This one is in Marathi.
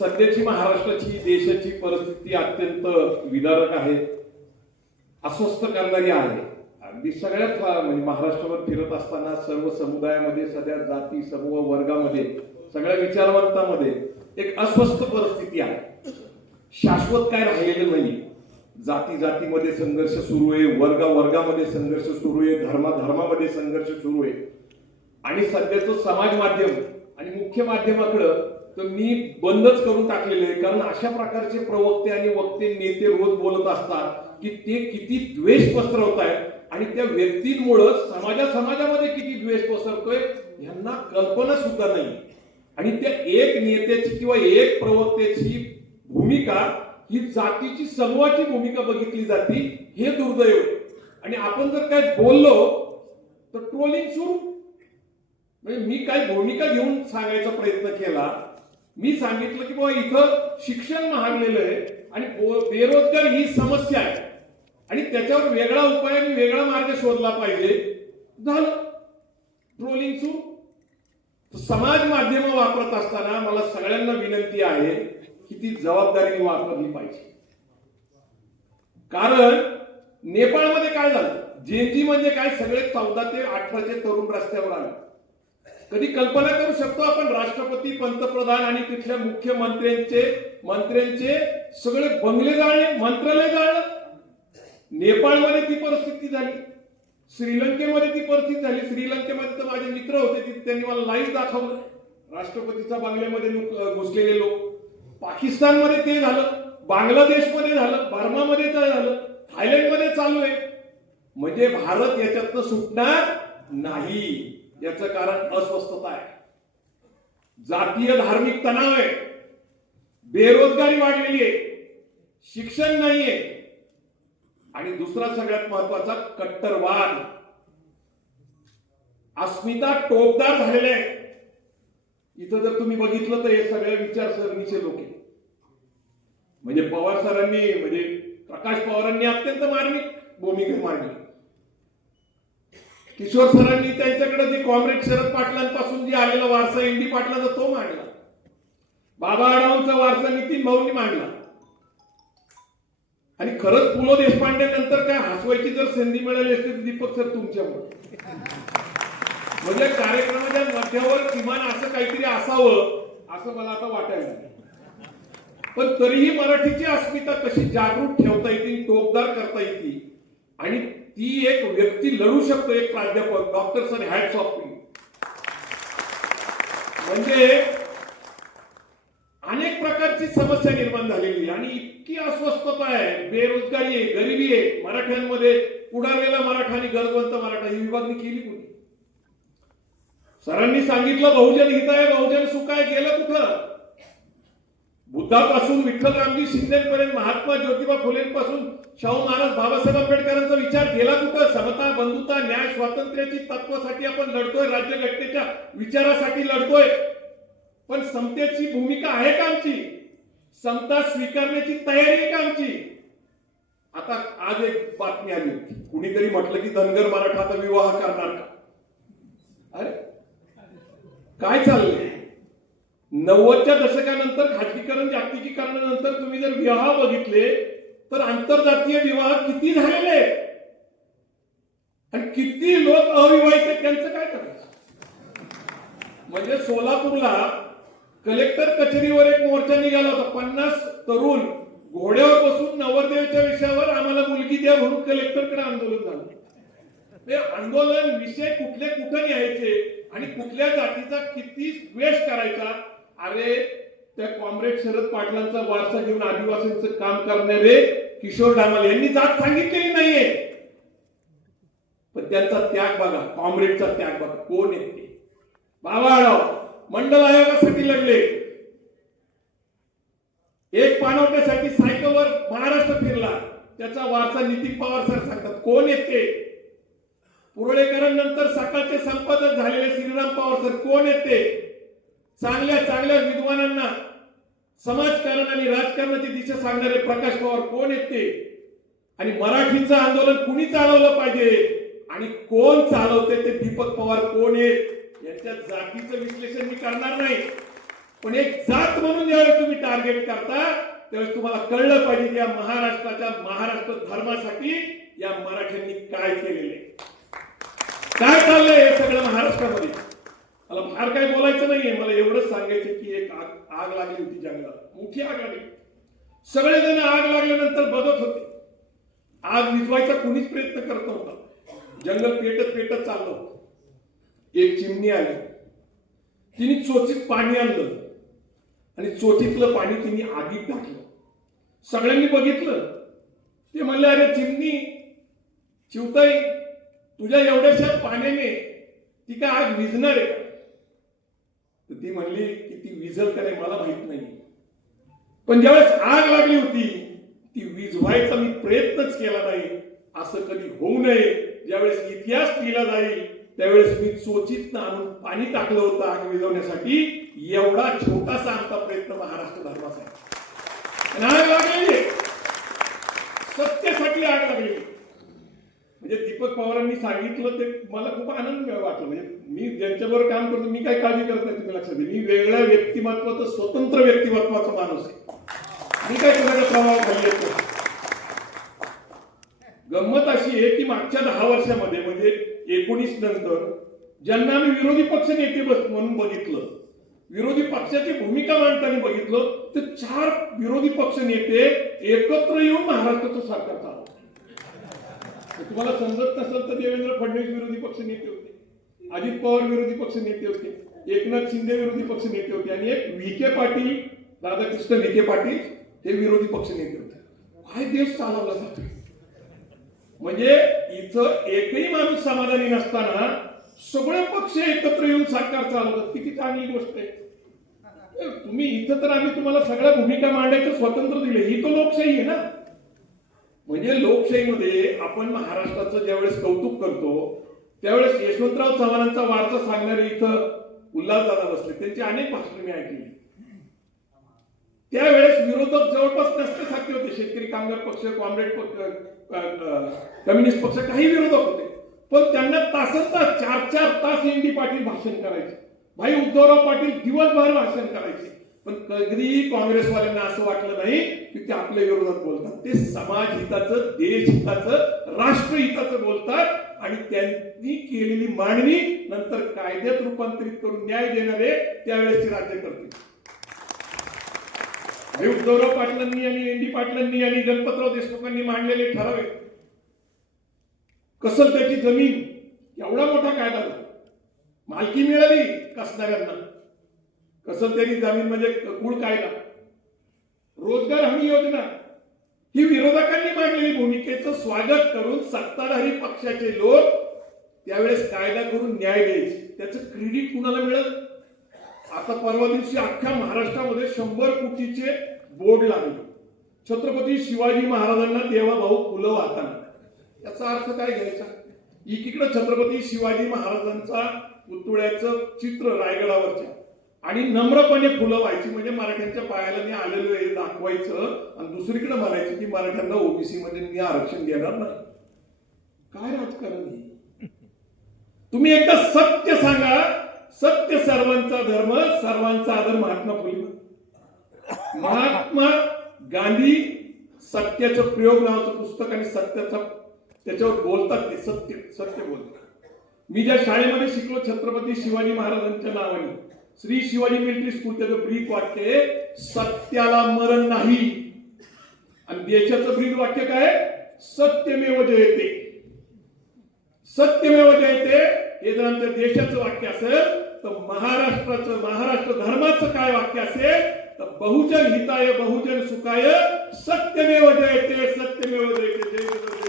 सध्याची महाराष्ट्राची देशाची परिस्थिती अत्यंत विदारक आहे. अस्वस्थ करणारी आहे. अगदी सगळ्यात म्हणजे महाराष्ट्रावर फिरत असताना सर्व समुदायामध्ये सगळ्या जाती समूह वर्गामध्ये सगळ्या विचारवंतामध्ये एक अस्वस्थ परिस्थिती आहे. शाश्वत काय राहिलेलं नाही. जाती जातीमध्ये संघर्ष सुरू आहे वर्ग वर्गामध्ये संघर्ष सुरू आहे धर्मा धर्मामध्ये संघर्ष सुरू आहे. आणि सध्याचं समाज माध्यम आणि मुख्य माध्यमाकडं तर मी बंदच करून टाकलेले आहे. कारण अशा प्रकारचे प्रवक्ते आणि वक्ते नेते रोज बोलत असतात की ते किती द्वेष पसरवत आहेत. आणि त्या व्यक्तींमुळं समाजा समाजामध्ये किती द्वेष पसरतोय यांना कल्पना सुद्धा नाही. आणि त्या एक नेत्याची किंवा एक प्रवक्त्याची भूमिका ही जातीची समूहाची भूमिका बघितली जाते हे दुर्दैव आणि आपण जर काय बोललो तर ट्रोलिंग सुरू. म्हणजे मी काय भूमिका घेऊन सांगायचा प्रयत्न केला मी सांगितलं की बाबा इथं शिक्षण महागलेलं आहे आणि बेरोजगार ही समस्या आहे. आणि त्याच्यावर वेगळा उपाय आणि वेगळा मार्ग शोधला पाहिजे. झालं. ट्रोलिंग सुरू. समाज माध्यम वापरत असताना मला सगळ्यांना विनंती आहे की ती जबाबदारीने वापरली पाहिजे. कारण नेपाळमध्ये काय झालं? जेनजी म्हणजे काय सगळे चौदा ते अठराचे तरुण रस्त्यावर आले. कधी कल्पना करू शकतो आपण राष्ट्रपती पंतप्रधान आणि तिथल्या मुख्यमंत्र्यांचे मंत्र्यांचे सगळे बंगले जाळले मंत्रालय जाळलं नेपाळमध्ये ती परिस्थिती झाली. श्रीलंकेमध्ये ती परिस्थिती झाली. श्रीलंकेमध्ये तर माझे मित्र होते तिथे त्यांनी मला लाईव्ह दाखवलं. राष्ट्रपतीच्या बंगल्यामध्ये घुसलेले लोक. पाकिस्तानमध्ये ते झालं. बांगलादेशमध्ये झालं. बर्मामध्ये झालं. थायलंडमध्ये चालू आहे. म्हणजे भारत याच्यातनं सुटणार नाही. याचं कारण अस्वस्थता आहे. जातीय धार्मिक तणाव आहे. बेरोजगारी वाढलेली आहे. शिक्षण नाहीये आणि दुसरा सगळ्यात महत्त्वाचा कट्टरवाद. अस्मिता टोकदार झालेले आहे इथं जर तुम्ही बघितलं तर हे सगळ्या विचारसरणीचे लोक आहेत. म्हणजे पवार सरांनी म्हणजे प्रकाश पवारांनी अत्यंत मार्मिक भूमिका मांडली. किशोर सरांनी त्यांच्याकडे जे कॉम्रेड शरद पाटलांपासून जे आलेला वारसा एन डी पाटलाचा तो मांडला. बाबा आढावांचा वारसा नितीन भाऊंनी मांडला. आणि खरंच पु ल देशपांडे नंतर काय हसवायची जर संधी मिळाली असते तर दीपक सर तुमच्यामुळे. म्हणजे कार्यक्रमाच्या मध्यावर किमान असं काहीतरी असावं असं मला आता वाटायला पण तरीही मराठीची अस्मिता कशी जागरूक ठेवता येतील टोकदार करता येतील आणि ती एक व्यक्ती लढू शकतो एक प्राध्यापक डॉक्टर सर हॅट्स ऑफ मी. म्हणजे अनेक प्रकारची समस्या निर्माण झालेली आणि इतकी अस्वस्थता आहे बेरोजगारी आहे गरिबी आहे मराठ्यांमध्ये उडालेला मराठा आणि गरजवंत मराठा ही विभागणी केली कोणी? सरांनी सांगितलं बहुजन हित आहे बहुजन बुद्धापासून विठ्ठलरामजी शिंदेपर्यंत महात्मा ज्योतिबा फुलेंपासून शाहू महाराज बाबासाहेब आंबेडकरांचा विचार केला कुठं? समता बंधुता न्याय स्वातंत्र्याची तत्वासाठी आपण लढतोय राज्यघटनेच्या विचारासाठी लढतोय. पण समतेची भूमिका आहे का आमची? समता स्वीकारण्याची तयारी आहे का आमची? आता आज एक बातमी आली होती. कुणीतरी म्हटलं की धनगर मराठा आता विवाह करणार का? अरे काय चाललंय? नव्वदच्या दशकानंतर खाजगीकरण जागतिकीकरणानंतर तुम्ही जर विवाह बघितले तर आंतरजातीय विवाह किती झालेले आहेत? आणि किती लोक अविवाहित आहेत त्यांचं काय करायचं? म्हणजे सोलापूरला कलेक्टर कचेरीवर एक मोर्चा निघाला होता. पन्नास तरुण घोड्यावर बसून नवरदेवाच्या विषयावर आम्हाला मुलगी द्या म्हणून कलेक्टरकडे आंदोलन झालं. ते आंदोलन विषय कुठले कुठे न्यायचे आणि कुठल्या जातीचा किती द्वेष करायचा? अरे त्या कॉम्रेड शरद पाटलांचा वारसा घेऊन आदिवासींचं काम करणारे किशोर डामाल यांनी जात सांगितलेली नाहीये. पण त्यांचा त्याग बघा कॉम्रेडचा त्याग बघा. कोण येते बाबा आढाव मंडल आयोगासाठी लढले. एक पाणवट्यासाठी सायकलवर महाराष्ट्र फिरला. त्याचा वारसा नितीन पवार सर सांगतात. कोण येते पुरळेकरांनंतर सकाळचे संपादक झालेले श्रीराम पवार सर कोण येते चांगल्या चांगल्या विद्वानांना समाजकारण आणि राजकारणाची दिशा सांगणारे प्रकाश पवार कोण येते आणि मराठीचं आंदोलन कुणी चालवलं पाहिजे? आणि कोण चालवते ते दीपक पवार कोण आहेत? यांच्या जातीचं विश्लेषण मी करणार नाही. पण एक जात म्हणून ज्यावेळेस तुम्ही टार्गेट करता त्यावेळेस तुम्हाला कळलं पाहिजे की या महाराष्ट्राच्या महाराष्ट्र धर्मासाठी या मराठ्यांनी काय केलेले काय चाललंय हे सगळं महाराष्ट्रामध्ये? मला फार काही बोलायचं नाहीये. मला एवढंच सांगायचं की एक आग आग लागली होती जंगलात. मोठी आग लागली सगळेजण आग लागल्यानंतर बघत होते. आग विझवायचा कुणीच प्रयत्न करत नव्हता. जंगल पेटत पेटत चाललं होतं. एक चिमणी आली. तिने चोचीत पाणी आणलं. आणि चोचीतलं पाणी तिने आगीत टाकलं. सगळ्यांनी बघितलं. ते म्हणले अरे चिमणी चिवताई तुझ्या एवढ्याशा पाण्याने ती काय आग विझणार आहे का? तर ती म्हणली की ती विझल का नाही मला माहीत नाही. पण ज्यावेळेस आग लागली होती ती विझवायचा मी प्रयत्नच केला नाही. असं कधी होऊ नये. ज्यावेळेस इतिहास लिहिला जाईल त्यावेळेस मी चोचित आणून पाणी टाकलं होतं आग विझवण्यासाठी. एवढा छोटासा आमचा प्रयत्न महाराष्ट्र धर्माचा आहे. आग लागलेली आहे. सत्यासाठी आग लागलेली म्हणजे दीपक पवारांनी सांगितलं ते मला खूप आनंद वाटलं. म्हणजे मी ज्यांच्याबरोबर काम करतो मी काय काळजी करत नाही तुम्ही लक्षात घ्या मी वेगळ्या व्यक्तिमत्वाचं स्वतंत्र व्यक्तिमत्वाचा माणूस आहे. मी काय कोणाच्या प्रभाव खाली येतो गंमत अशी आहे की मागच्या दहा वर्षामध्ये म्हणजे एकोणीस नंतर ज्यांना आम्ही विरोधी पक्ष नेते बस- म्हणून बघितलं विरोधी पक्षाची भूमिका मांडताना बघितलं तर चार विरोधी पक्ष नेते एकत्र येऊन महाराष्ट्राचं सरकार चालवलं तुम्हाला समजत नसेल तर देवेंद्र फडणवीस विरोधी पक्ष नेते होते. अजित पवार विरोधी पक्ष नेते होते. एकनाथ शिंदे विरोधी पक्ष नेते होते. आणि एक विखे पाटील राधाकृष्ण विखे पाटील हे विरोधी पक्ष नेते होते. काय देश चालवला जातो? म्हणजे इथं एकही माणूस समाधानी नसताना सगळे पक्ष एकत्र येऊन सरकार चालवतात. किती चांगली गोष्ट आहे. तुम्ही इथं तर आम्ही तुम्हाला सगळ्या भूमिका मांडायचं स्वातंत्र्य दिले ही तर लोकशाही आहे ना. म्हणजे लोकशाहीमध्ये आपण महाराष्ट्राचं ज्यावेळेस कौतुक करतो त्यावेळेस यशवंतराव चव्हाणांचा वारसा सांगणारे इथं उल्हास दादा बसले. त्यांची अनेक भाषणे मी ऐकली. त्यावेळेस विरोधक जवळपास नसते सारखे होते. शेतकरी कामगार पक्ष कॉम्रेड पक्ष कम्युनिस्ट पक्ष काही विरोधक होते. पण त्यांना तासन तास चार चार तास एन डी पाटील भाषण करायचे. भाई उद्धवराव पाटील दिवसभर भाषण करायचे. पण कधी काँग्रेसवाल्यांना असं वाटलं नाही की ते आपल्या विरोधात बोलतात. ते समाज हिताचं देश हिताचं राष्ट्र हिताचं बोलतात आणि त्यांनी केलेली मांडणी नंतर कायद्यात रूपांतरित करून न्याय देणारे त्यावेळेसचे राज्य करते उद्धवराव पाटलांनी आणि एन डी पाटलांनी आणि गणपतराव देशमुखांनी मांडलेले ठराव. आहेत कसल त्याची जमीन? एवढा मोठा कायदा मालकी मिळाली कसणाऱ्यांना? कसं तरी जमीन म्हणजे कुळ कायदा. रोजगार हमी योजना. ही विरोधकांनी मांडलेली भूमिकेचं स्वागत करून सत्ताधारी पक्षाचे लोक त्यावेळेस कायदा करून न्याय द्यायचे. त्याचं क्रेडिट कुणाला मिळेल? आता परवा दिवशी अख्ख्या महाराष्ट्रामध्ये शंभर कोटीचे बोर्ड लागले. छत्रपती शिवाजी महाराजांना देवा भाऊ फुलं वाहताना. याचा अर्थ काय घ्यायचा? एकीकडे छत्रपती शिवाजी महाराजांचा पुतळ्याचं चित्र रायगडावरच्या. आणि नम्रपणे फुलं व्हायची म्हणजे मराठ्यांच्या पायाला मी आलेलो आहे हे दाखवायचं. आणि दुसरीकडे म्हणायचं की मराठ्यांना ओबीसी मध्ये मी आरक्षण देणार नाही. काय राजकारण आहे? तुम्ही एकदा सत्य सांगा. सत्य सर्वांचा धर्म सर्वांचा आदर महात्मा फुले. महात्मा गांधी सत्याचं प्रयोग नावाचं पुस्तक आणि सत्याचा त्याच्यावर बोलतात ते सत्य सत्य बोलतात. मी ज्या शाळेमध्ये शिकलो छत्रपती शिवाजी महाराजांच्या नावाने श्री शिवाजी मिलिटरी स्कूलचं त्याचं ब्रीद वाक्य आहे सत्याला मरण नाही. आणि देशाचं ब्रीद वाक्य काय सत्यमेव जयते. सत्यमेव जयते हे जर आमच्या देशाचं वाक्य असेल तर महाराष्ट्राचं महाराष्ट्र धर्माचं काय वाक्य असेल तर बहुजन हिताय बहुजन सुखाय सत्यमेव जयते सत्यमेव जयते. जय